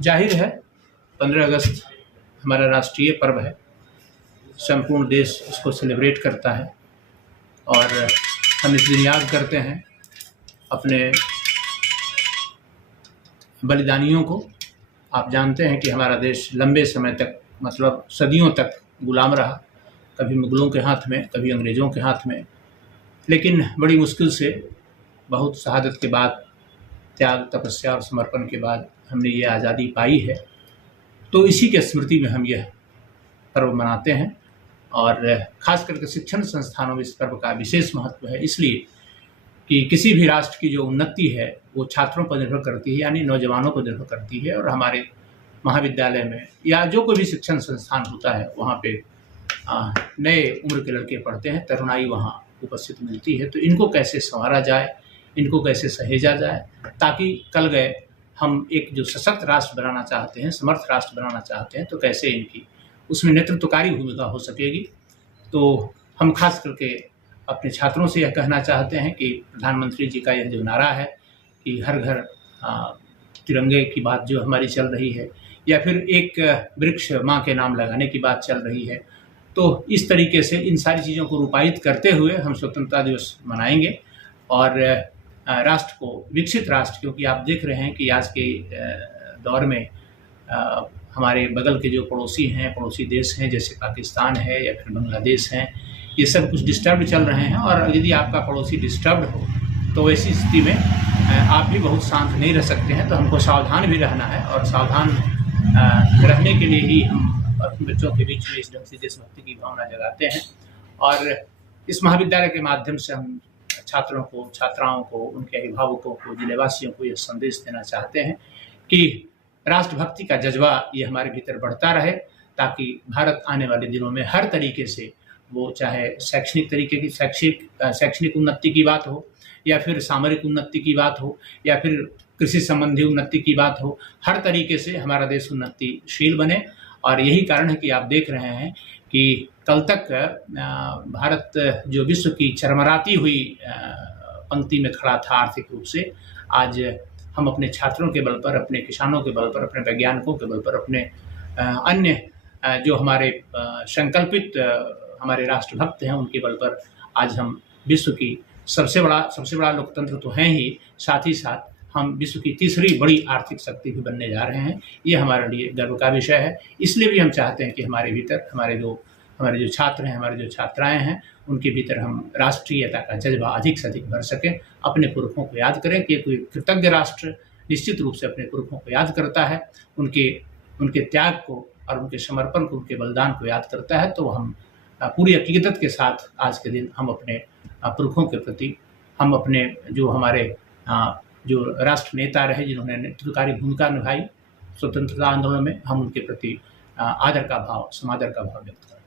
जाहिर है 15 अगस्त हमारा राष्ट्रीय पर्व है। संपूर्ण देश इसको सेलिब्रेट करता है और हम इस दिन याद करते हैं अपने बलिदानियों को। आप जानते हैं कि हमारा देश लंबे समय तक, मतलब सदियों तक गुलाम रहा, कभी मुगलों के हाथ में, कभी अंग्रेज़ों के हाथ में, लेकिन बड़ी मुश्किल से, बहुत शहादत के बाद, त्याग, तपस्या और समर्पण के बाद हमने ये आज़ादी पाई है। तो इसी के स्मृति में हम यह पर्व मनाते हैं और ख़ास करके शिक्षण संस्थानों में इस पर्व का विशेष महत्व है, इसलिए कि किसी भी राष्ट्र की जो उन्नति है वो छात्रों पर निर्भर करती है, यानी नौजवानों पर निर्भर करती है। और हमारे महाविद्यालय में या जो कोई भी शिक्षण संस्थान होता है वहाँ पे नए उम्र के लड़के पढ़ते हैं, तरुणाई वहाँ उपस्थित मिलती है। तो इनको कैसे संवारा जाए, इनको कैसे सहेजा जाए, ताकि कल गए हम एक जो सशक्त राष्ट्र बनाना चाहते हैं, समर्थ राष्ट्र बनाना चाहते हैं, तो कैसे इनकी उसमें नेतृत्वकारी भूमिका हो सकेगी। तो हम खास करके अपने छात्रों से यह कहना चाहते हैं कि प्रधानमंत्री जी का यह जो नारा है कि हर घर तिरंगे की बात जो हमारी चल रही है, या फिर एक वृक्ष माँ के नाम लगाने की बात चल रही है, तो इस तरीके से इन सारी चीज़ों को रूपायित करते हुए हम स्वतंत्रता दिवस मनाएंगे और राष्ट्र को, विकसित राष्ट्र, क्योंकि आप देख रहे हैं कि आज के दौर में हमारे बगल के जो पड़ोसी देश हैं, जैसे पाकिस्तान है या फिर बांग्लादेश हैं, ये सब कुछ डिस्टर्ब चल रहे हैं। और यदि आपका पड़ोसी डिस्टर्ब हो तो ऐसी स्थिति में आप भी बहुत शांत नहीं रह सकते हैं। तो हमको सावधान भी रहना है और सावधान रहने के लिए ही हम अपने बच्चों के बीच में इस ढंग से देशभक्ति की भावना जगाते हैं। और इस महाविद्यालय के माध्यम से हम छात्रों को, छात्राओं को, उनके अभिभावकों को, जिलेवासियों को यह संदेश देना चाहते हैं कि राष्ट्रभक्ति का जज्बा ये हमारे भीतर बढ़ता रहे, ताकि भारत आने वाले दिनों में हर तरीके से, वो चाहे शैक्षणिक तरीके की शैक्षणिक उन्नति की बात हो, या फिर सामरिक उन्नति की बात हो, या फिर कृषि संबंधी उन्नति की बात हो, हर तरीके से हमारा देश उन्नतिशील बने। और यही कारण है कि आप देख रहे हैं कि कल तक भारत जो विश्व की चरमराती हुई पंक्ति में खड़ा था आर्थिक रूप से, आज हम अपने छात्रों के बल पर, अपने किसानों के बल पर, अपने वैज्ञानिकों के बल पर, अपने अन्य जो हमारे संकल्पित हमारे राष्ट्रभक्त हैं, उनके बल पर आज हम विश्व की सबसे बड़ा लोकतंत्र तो हैं ही, साथ ही साथ हम विश्व की तीसरी बड़ी आर्थिक शक्ति भी बनने जा रहे हैं। ये हमारे लिए गर्व का विषय है। इसलिए भी हम चाहते हैं कि हमारे भीतर हमारे जो छात्र हैं, हमारे जो छात्राएं हैं, उनके भीतर हम राष्ट्रीयता का जज्बा अधिक से अधिक भर सकें, अपने पुरखों को याद करें कि कोई कृतज्ञ राष्ट्र निश्चित रूप से अपने पुरखों को याद करता है, उनके त्याग को और उनके समर्पण को, उनके बलिदान को याद करता है। तो हम पूरी हकीकत के साथ आज के दिन हम अपने पुरखों के प्रति, हम अपने जो हमारे जो राष्ट्र नेता रहे, जिन्होंने नेतृत्वकारी भूमिका निभाई स्वतंत्रता आंदोलन में, हम उनके प्रति आदर का भाव, समादर का भाव व्यक्त करते हैं।